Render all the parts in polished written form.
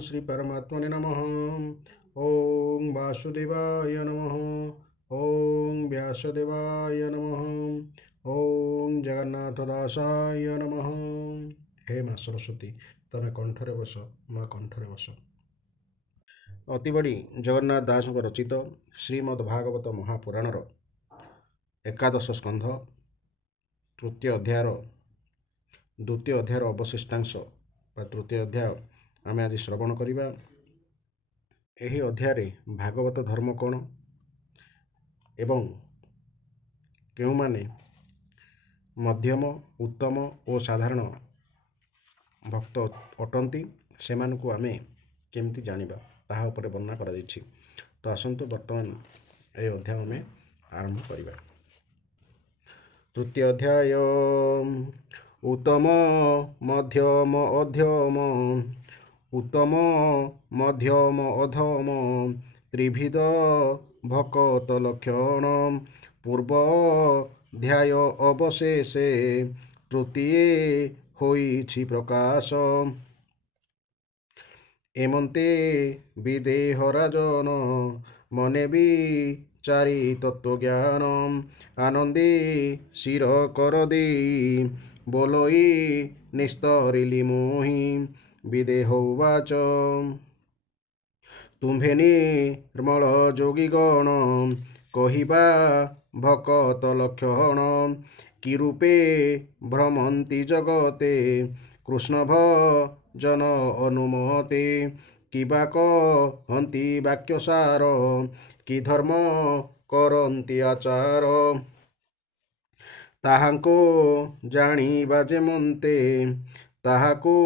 श्री परमात्मने नमः। ओं वासुदेवाय नमः। ओं व्यासदेवाय नमः। ओं जगन्नाथदासाय नमः। हे माँ सरस्वती तमे कंठरे बस, माँ कंठरे बस। अतिबड़ी जगन्नाथ दास रचित श्रीमद्भागवत महापुराणर एकादश स्कंध तृतीय अध्यायर द्वितीय अध्यायर अवशिष्टांश बा तृतीय अध्याय आमे आज श्रवण करिबा। एही अध्याय भागवत धर्म कौन एवं केउ माने मध्यम उत्तम और साधारण भक्त अटंती सेमानकु आमे केमती जानिबा ताहा उपरे वर्णना करा जायछि। तो आसंतु वर्तमान ए अध्याय आमे आरंभ करिबा। तृतीय अध्याय उत्तम मध्यम अध्यम उत्तम मध्यम अधम त्रिविध भकत लक्षण पूर्व ध्याय अवशेषे तृतीय होइछि प्रकाश। एमंते विदेह राजन मने चारि तत्वज्ञान आनंदे शिर कर दे बोलोई निस्तरिली मोहि। विदेह उवाच तुम्भे निर्मल जोगीगण कहिबा भकत लक्षण कि रूपे भ्रमंती जगते कृष्ण भजन अनुमते। किबा कहन्ति वाक्यसार कि धर्म करन्ति आचार ताहाको जानिबा जेमन्ते ताहाको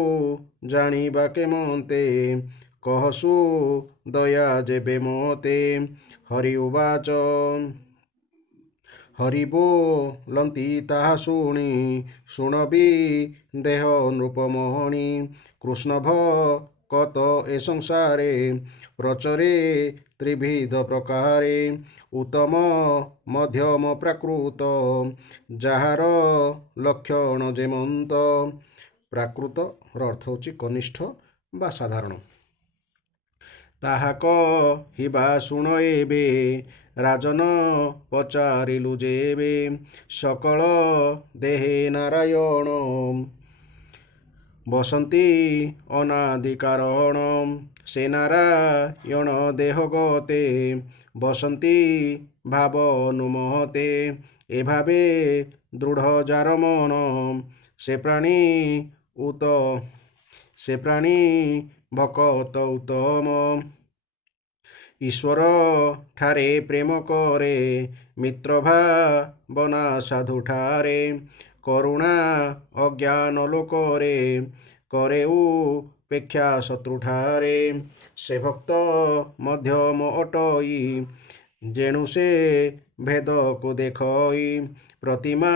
जानिबा केमन्ते कहसु दया जेबे मते। हरि उवाच हरि बोलन्ति ताहा शुणी शुणबी देह नृपमणि कृष्ण भकत ए संसारे प्रचरे त्रिविध प्रकारे उत्तम मध्यम प्राकृत जाहार लक्षण जेमंत। प्राकृत अर्थ होची कनिष्ठ बा साधारण। ताहा कहिबा शुण एबे राजन पचारिलु जेबे सकल देहे नारायण बसंती अनादि कारण से नारायण देह गते बसंती भाव अनुमते। ए भावे दृढ़ जार मन से प्राणी भकत उत्तम ईश्वर ठारे प्रेम करे मित्र भावना साधु ठारे करुणा अज्ञान लोकरे करे उपेक्षा शत्रु ठारे। से भक्त मध्यम अटई जेणु से भेद को देखई प्रतिमा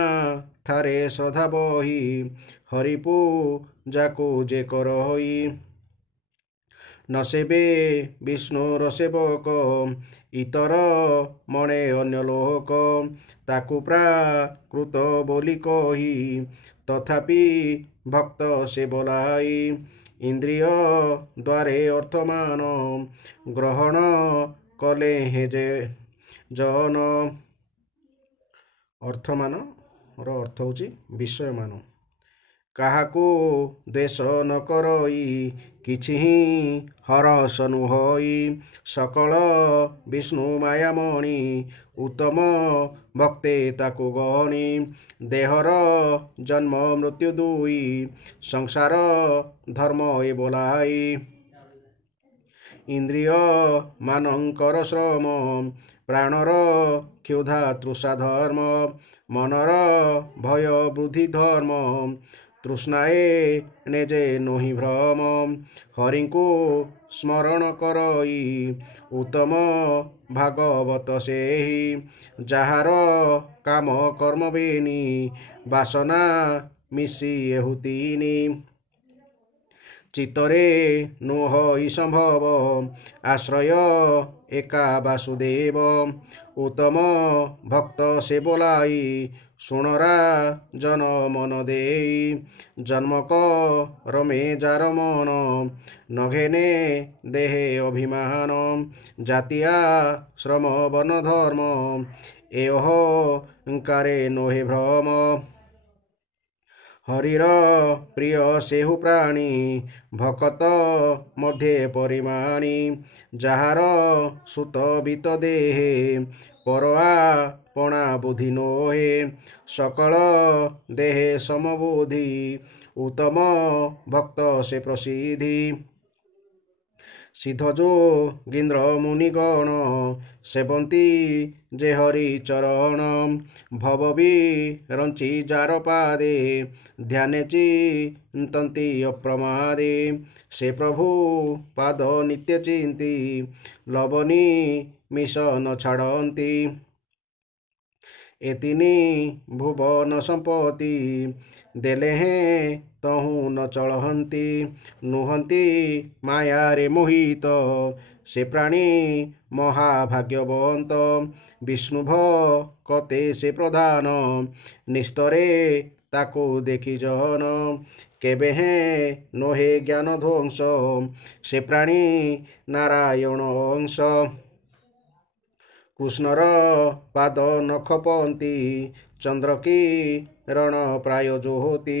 ठारे श्रद्धा बही हरिपू जाको जे करई। न सेबे विष्णुर सेवक इतर मणे अन्य लोक ताकु प्राकृत बोली कही तथापि भक्त से बोलाई। इंद्रिय द्वारे अर्थमान ग्रहण कले हे जे जन अर्थमान अर्थ होची विषय मान काहाकु द्वेष न करई किछि हरस नुहई सकल विष्णु मायामणि उत्तम भक्ते ताकु गणी। देहर जन्म मृत्यु दुई संसार धर्म ए बोलाई। इंद्रिय मानंकर श्रम प्राणर क्षुधा तृषा धर्म मनर भय बुद्धि धर्म तृष्णाए नेजे नोहि भ्रम। हरिंको स्मरण करई उत्तम भागवत सेहि जाहार काम कर्म बेनी वासना मिसी एहुतिनी। चित्तरे नोह संभव आश्रय एका वासुदेव उत्तम भक्त से बोलाई ଶୁଣରା ଜନ ମନ ଦେଇ ଜନ୍ମ ରମେ ଯାର ମନ ନଘେନେ ଦେହେ ଅଭିମାନ ଜାତିଆ ଶ୍ରମ ବର୍ଣ୍ଣ ଧର୍ମ ଏ ଅହଙ୍କାରେ ନୋହେ ଭ୍ରମ ହରିର ପ୍ରିୟ ସେହୁ ପ୍ରାଣୀ ଭକତ ମଧ୍ୟେ ପରିମାଣୀ ଯାହାର ସୁତ ବିତ ଦେହେ ପରଆ ପଣା ବୁଦ୍ଧି ନୋହେ ସକଳ ଦେହେ ସମବୁଦ୍ଧି ଉତ୍ତମ ଭକ୍ତ ସେ ପ୍ରସିଦ୍ଧି ସିଦ୍ଧ ଯୋଗୀନ୍ଦ୍ର ମୁନିଗଣ ସେବନ୍ତୀ ଯେ ହରି ଚରଣ ଭବ ବିରଞ୍ଚି ଯାର ପାଦେ ଧ୍ୟାନେ ଚିନ୍ତନ୍ତି ଅପ୍ରମାଦେ ସେ ପ୍ରଭୁ ପାଦ ନିତ୍ୟ ଚିନ୍ତି ଲବନି ମିଶ ନ ଛାଡ଼ନ୍ତି ଏ ତିନି ଭୁବନ ସମ୍ପତ୍ତି ଦେଲେ ହେଁ ତହୁଁ ନ ଚଳହନ୍ତି ନୁହନ୍ତି ମାୟାରେ ମୋହିତ ସେ ପ୍ରାଣୀ ମହାଭାଗ୍ୟବନ୍ତ ବିଷ୍ଣୁ ଭକତେ ସେ ପ୍ରଧାନ ନିସ୍ତରେ ତାକୁ ଦେଖି ଜନ କେବେ ହେଁ ନୋହେ ଜ୍ଞାନ ଧ୍ୱଂସ ସେ ପ୍ରାଣୀ ନାରାୟଣ ଅଂଶ କୃଷ୍ଣର ପାଦ ନଖପନ୍ତି ଚନ୍ଦ୍ର କିରଣ ପ୍ରାୟ ଜ୍ୟୋତି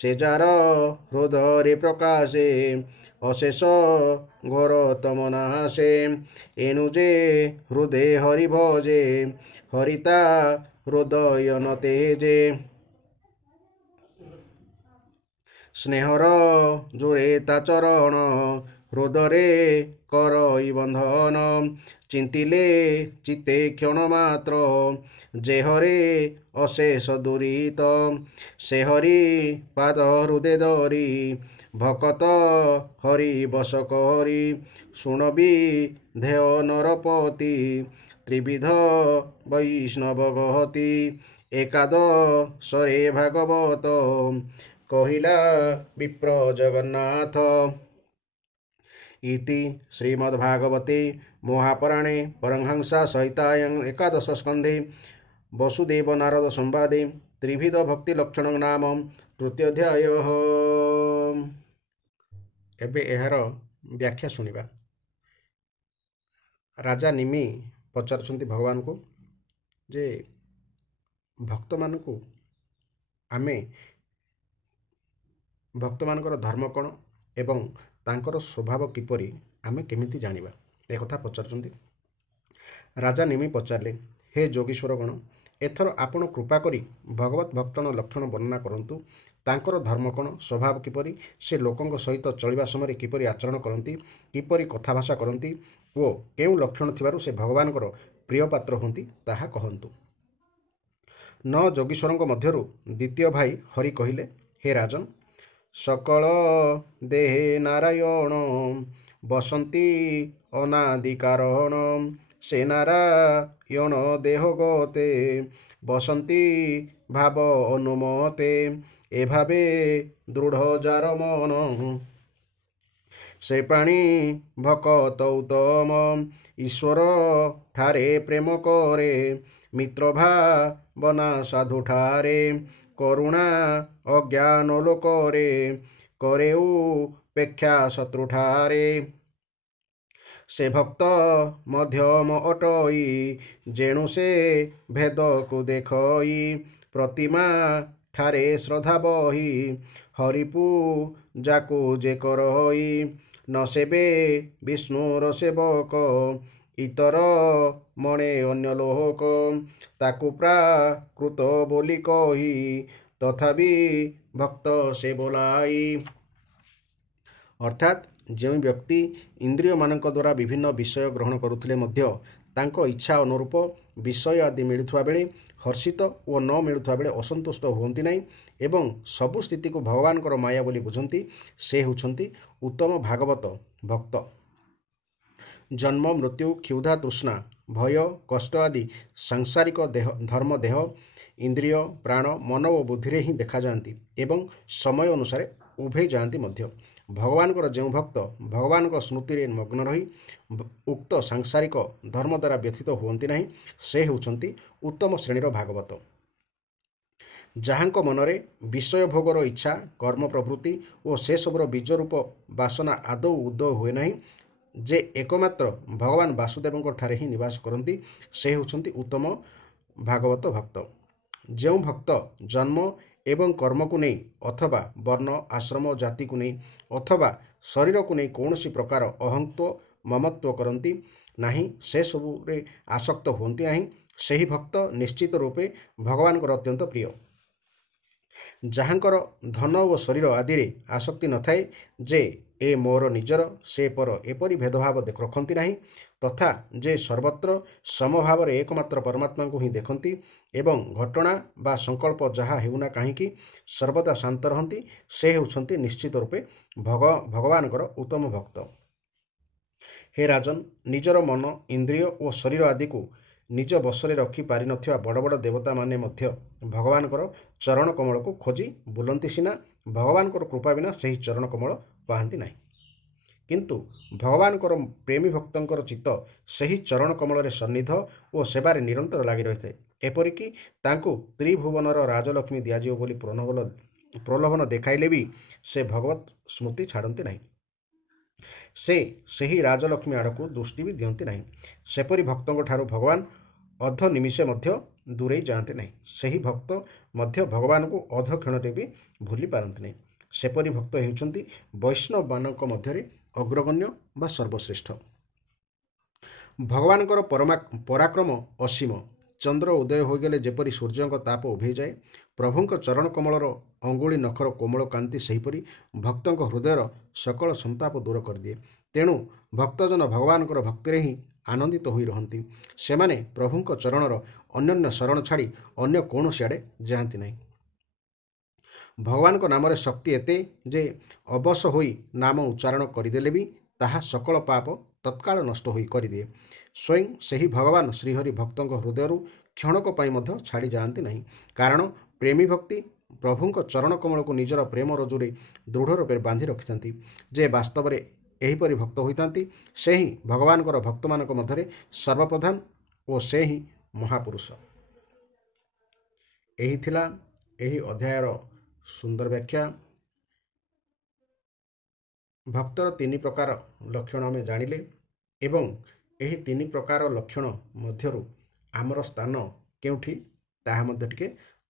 ସେ ଯାର ହୃଦୟରେ ପ୍ରକାଶେ ଅଶେଷ ଘୋର ତମନାଶେ ଏଣୁ ଯେ ହୃଦେ ହରି ଭଜେ ହରିତା ହୃଦୟ ନ ତେଜେ ସ୍ନେହର ଜୋରେ ତା ଚରଣ ହୃଦରେ କରଇ ବନ୍ଧନ ଚିନ୍ତିଲେ ଚିତେ କ୍ଷଣ ମାତ୍ର ଯେ ହରେ ଅଶେଷ ଦୂରିତ ସେ ହରି ପାଦ ହୃଦେ ଧରି ଭକତ ହରି ବସ କରି ଶୁଣବି ଧେୟ ନରପତି ତ୍ରିବିଧ ବୈଷ୍ଣବ ଗହତି ଏକାଦଶରେ ଭାଗବତ କହିଲା ବିପ୍ର ଜଗନ୍ନାଥ इति श्रीमद्भागवते महापुराणे परमहंसा संहितायां एकादश स्कंधे वसुदेव नारद संवादे त्रिविध भक्ति लक्षण नाम तृतीय अध्याय एबे एहार व्याख्या सुनिबा राजा निमि पचारुछंती भगवान को जे भक्त मानकु आमे भक्त मानकर धर्म कौन एवं तांकर स्वभाव किपरि आमे केमिति जानिबा ए कथा पचारुछंती राजा निमि पचारले हे जोगीश्वरगण एथर आपण कृपा करी भगवत भक्तन लक्षण वर्णना करंतु तांकर धर्म कौन स्वभाव किपरि से लोकंक सहित चलिबा समय किपरि आचरण करंती किपरि कथा भाषा करंती ओ केउ लक्षण थिबारु से भगवानकर प्रिय पात्र होंती ताहा कहंतु न जोगीश्वरंक मध्यरु द्वितीय भाई हरि कहिले हे राजन सकल देहे नारायण बसंती अनादि कारण से नारायण देह गते बसंती भाव अनुमते ए भावे दृढ़ जार मन से प्राणी भकत उत्तम ईश्वर ठारे प्रेम करे मित्र भावना साधु ठारे करुणा अज्ञान लोकरे करे उपेक्षा शत्रु ठारे से भक्त मध्यम अटई जेणु से भेद को देखई प्रतिमा ठारे श्रद्धा बही हरिपू जाकू जे करई न सेबे विष्णुर सेवक इतर मणे अन्य लोक ताकू प्राकृत बोली कही तथापि भक्त से बोलाई अर्थात जो व्यक्ति इंद्रिय मानक द्वारा विभिन्न विषय ग्रहण करुथिले मध्य तांको इच्छा अनुरूप विषय आदि मिलुथुवा बेले हर्षित और न मिलुथुवा बेले असंतुष्ट हुअन्ति नै एवं सबु स्थिति को भगवानकर माया बोली बुझंती से होछंती उत्तम भागवत भक्त जन्म मृत्यु क्षुधा तृष्णा भय कष्ट आदि सांसारिक देह धर्म देह इंद्रिय प्राण मन और बुद्धि ही देखा जाती एवं समय अनुसार उभे जाती मध्य भगवान जो भक्त भगवान स्मृति रे मग्न रही उक्त सांसारिक धर्म द्वारा व्यथित हुअन्ति नहीं से होउछन्ति उत्तम श्रेणीर भागवत। ଯାହାଙ୍କ ମନରେ ବିଷୟ ଭୋଗର ଇଚ୍ଛା କର୍ମ ପ୍ରବୃତ୍ତି ଓ ସେସବୁର ବୀଜରୂପ ବାସନା ଆଦୌ ଉଦୟ ହୁଏ ନାହିଁ, ଯେ ଏକମାତ୍ର ଭଗବାନ ବାସୁଦେବଙ୍କ ଠାରେ ହିଁ ନିବାସ କରନ୍ତି, ସେ ହେଉଛନ୍ତି ଉତ୍ତମ ଭାଗବତ ଭକ୍ତ। ଯେଉଁ ଭକ୍ତ ଜନ୍ମ ଏବଂ କର୍ମକୁ ନେଇ ଅଥବା ବର୍ଣ୍ଣ ଆଶ୍ରମ ଜାତିକୁ ନେଇ ଅଥବା ଶରୀରକୁ ନେଇ କୌଣସି ପ୍ରକାର ଅହଂତ୍ୱ ମମତ୍ୱ କରନ୍ତି ନାହିଁ, ସେସବୁରେ ଆସକ୍ତ ହୁଅନ୍ତି ନାହିଁ, ସେହି ଭକ୍ତ ନିଶ୍ଚିତ ରୂପେ ଭଗବାନଙ୍କର ଅତ୍ୟନ୍ତ ପ୍ରିୟ। ଯାହାଙ୍କର ଧନ ଓ ଶରୀର ଆଦିରେ ଆସକ୍ତି ନଥାଏ, ଯେ ଏ ମୋର ନିଜର ସେ ପର ଏପରି ଭେଦଭାବ ରଖନ୍ତି ନାହିଁ, ତଥା ଯେ ସର୍ବତ୍ର ସମଭାବରେ ଏକମାତ୍ର ପରମାତ୍ମାଙ୍କୁ ହିଁ ଦେଖନ୍ତି ଏବଂ ଘଟଣା ବା ସଂକଳ୍ପ ଯାହା ହେଉନା କାହିଁକି ସର୍ବଦା ଶାନ୍ତ ରହନ୍ତି, ସେ ହେଉଛନ୍ତି ନିଶ୍ଚିତ ରୂପେ ଭଗବାନଙ୍କର ଉତ୍ତମ ଭକ୍ତ। ହେ ରାଜନ, ନିଜର ମନ ଇନ୍ଦ୍ରିୟ ଓ ଶରୀର ଆଦିକୁ ନିଜ ବଶରେ ରଖି ପାରିନଥିବା ବଡ଼ ବଡ଼ ଦେବତାମାନେ ମଧ୍ୟ ଭଗବାନଙ୍କର ଚରଣ କମଳକୁ ଖୋଜି ବୁଲନ୍ତି ସିନା, ଭଗବାନଙ୍କର କୃପା ବିନା ସେହି ଚରଣ କମଳ ପାଆନ୍ତି ନାହିଁ। କିନ୍ତୁ ଭଗବାନଙ୍କର ପ୍ରେମୀ ଭକ୍ତଙ୍କର ଚିତ୍ତ ସେହି ଚରଣ କମଳରେ ସନ୍ନିଧ ଓ ସେବାରେ ନିରନ୍ତର ଲାଗି ରହିଥାଏ। ଏପରିକି ତାଙ୍କୁ ତ୍ରିଭୁବନର ରାଜଲକ୍ଷ୍ମୀ ଦିଆଯିବ ବୋଲି ପ୍ରଲୋଭନ ଦେଖାଇଲେ ବି ସେ ଭଗବତ ସ୍ମୃତି ଛାଡ଼ନ୍ତି ନାହିଁ। ସେ ସେହି ରାଜଲକ୍ଷ୍ମୀ ଆଡ଼କୁ ଦୃଷ୍ଟି ବି ଦିଅନ୍ତି ନାହିଁ। ସେପରି ଭକ୍ତଙ୍କ ଠାରୁ ଭଗବାନ ଅଧ ନିମିଷେ ମଧ୍ୟ ଦୂରେଇ ଯାଆନ୍ତି ନାହିଁ। ସେହି ଭକ୍ତ ମଧ୍ୟ ଭଗବାନଙ୍କୁ ଅଧ କ୍ଷଣଟେ ବି ଭୁଲି ପାରନ୍ତି ନାହିଁ। ସେପରି ଭକ୍ତ ହେଉଛନ୍ତି ବୈଷ୍ଣବମାନଙ୍କ ମଧ୍ୟରେ ଅଗ୍ରଗଣ୍ୟ ବା ସର୍ବଶ୍ରେଷ୍ଠ। ଭଗବାନଙ୍କର ପରାକ୍ରମ ଅସୀମ। ଚନ୍ଦ୍ର ଉଦୟ ହୋଇଗଲେ ଯେପରି ସୂର୍ଯ୍ୟଙ୍କ ତାପ ଉଭେଇଯାଏ, ପ୍ରଭୁଙ୍କ ଚରଣ କମଳର ଅଙ୍ଗୁଳି ନଖର କୋମଳ କାନ୍ତି ସେହିପରି ଭକ୍ତଙ୍କ ହୃଦୟର ସକଳ ସନ୍ତାପ ଦୂର କରିଦିଏ। ତେଣୁ ଭକ୍ତଜନ ଭଗବାନଙ୍କର ଭକ୍ତିରେ ହିଁ ଆନନ୍ଦିତ ହୋଇ ରହନ୍ତି। ସେମାନେ ପ୍ରଭୁଙ୍କ ଚରଣର ଅନନ୍ୟ ଶରଣ ଛାଡ଼ି ଅନ୍ୟ କୌଣସି ଆଡ଼େ ଯାଆନ୍ତି ନାହିଁ। ଭଗବାନଙ୍କ ନାମରେ ଶକ୍ତି ଏତେ ଯେ ଅବଶ ହୋଇ ନାମ ଉଚ୍ଚାରଣ କରିଦେଲେ ବି ତାହା ସକଳ ପାପ ତତ୍କାଳ ନଷ୍ଟ ହୋଇ କରିଦିଏ। ସ୍ୱୟଂ ସେହି ଭଗବାନ ଶ୍ରୀହରି ଭକ୍ତଙ୍କ ହୃଦୟରୁ କ୍ଷଣକ ପାଇଁ ମଧ୍ୟ ଛାଡ଼ି ଯାଆନ୍ତି ନାହିଁ। କାରଣ ପ୍ରେମୀ ଭକ୍ତି ପ୍ରଭୁଙ୍କ ଚରଣ କମଳକୁ ନିଜର ପ୍ରେମ ରଜୁରେ ଦୃଢ଼ ରୂପେ ବାନ୍ଧି ରଖିଥାନ୍ତି। ଯେ ବାସ୍ତବରେ ଏହିପରି ଭକ୍ତ ହୋଇଥାନ୍ତି, ସେ ହିଁ ଭଗବାନଙ୍କର ଭକ୍ତମାନଙ୍କ ମଧ୍ୟରେ ସର୍ବପ୍ରଧାନ ଓ ସେ ହିଁ ମହାପୁରୁଷ। ଏହି ଥିଲା ଏହି ଅଧ୍ୟାୟର ସୁନ୍ଦର ବ୍ୟାଖ୍ୟା। ଭକ୍ତର ତିନି ପ୍ରକାର ଲକ୍ଷଣ ଆମେ ଜାଣିଲେ ଏବଂ ଏହି ତିନି ପ୍ରକାର ଲକ୍ଷଣ ମଧ୍ୟରୁ ଆମର ସ୍ଥାନ କେଉଁଠି ତାହା ମଧ୍ୟ ଟିକେ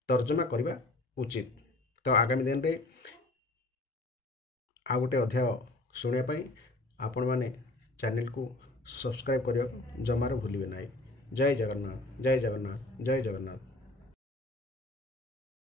ତର୍ଜମା କରିବା ଉଚିତ। ତ ଆଗାମୀ ଦିନରେ ଆଉ ଗୋଟେ ଅଧ୍ୟାୟ ଶୁଣିବା ପାଇଁ ଆପଣମାନେ ଚ୍ୟାନେଲକୁ ସବସ୍କ୍ରାଇବ୍ କରିବାକୁ ଜମାରୁ ଭୁଲିବେ ନାହିଁ। ଜୟ ଜଗନ୍ନାଥ, ଜୟ ଜଗନ୍ନାଥ, ଜୟ ଜଗନ୍ନାଥ।